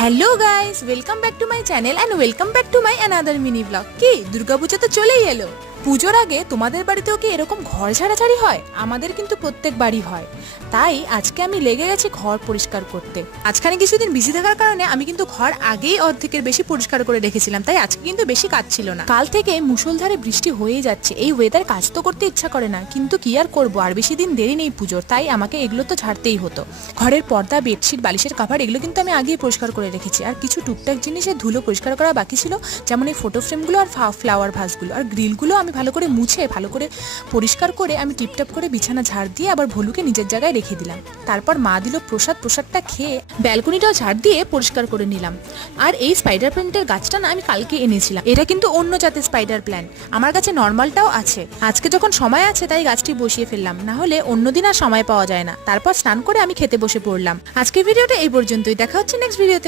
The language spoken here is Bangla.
Hello guys, welcome back to my channel and welcome back to my another mini blog. কি দুর্গাপূজা তো চলেই এলো। পুজোর আগে তোমাদের বাড়িতেও কি এরকম ঘর ঝাড়াঝাড়ি হয়? আমাদের কিন্তু প্রত্যেক বাড়ি হয়। তাই আজকে আমি লেগে গেছি ঘর পরিষ্কার করতে। আজখানে কিছুদিন বিজি থাকার কারণে আমি কিন্তু ঘর আগেই অর্ধেকের বেশি পরিষ্কার করে রেখেছিলাম, তাই আজকে কিন্তু বেশি কাজ ছিল না। কাল থেকে মুষলধারে বৃষ্টি হয়েই যাচ্ছে, এই ওয়েদার কাজ তো করতে ইচ্ছা করে না, কিন্তু কি আর করবো, আর বেশি দিন দেরি নেই পুজোর, তাই আমাকে এগুলো তো ঝাড়তেই হতো। ঘরের পর্দা, বেডশিট, বালিশের কাভার এগুলো কিন্তু আমি আগেই পরিষ্কার করে রেখেছি, আর কিছু টুকটাক জিনিসের ধুলো পরিষ্কার করা বাকি ছিল, যেমন এই ফটো ফ্রেমগুলো আর ফ্লাওয়ার ভাসগুলো আর গ্রিলগুলো আমি ভালো করে মুছে ভালো করে পরিষ্কার করে আমি টিপটাপ করে বিছানা ঝাড় দিয়ে আবার ভলুকে নিজের জায়গায় রেখে দিলাম। তারপর মা দিল প্রসাদটা খেয়ে ব্যালকনিটাও ঝাড় দিয়ে পরিষ্কার করে নিলাম। আর এই স্পাইডার প্ল্যান্টের গাছটা না আমি কালকে এনেছিলাম, এটা কিন্তু অন্য জাতের স্পাইডার প্ল্যান্ট, আমার কাছে নর্মালটাও আছে। আজকে যখন সময় আছে তাই গাছটি বসিয়ে ফেললাম, না হলে অন্যদিন আর সময় পাওয়া যায় না। তারপর স্নান করে আমি খেতে বসে পড়লাম। আজকের ভিডিওটা এই পর্যন্তই, দেখা হচ্ছে নেক্সট ভিডিওতে।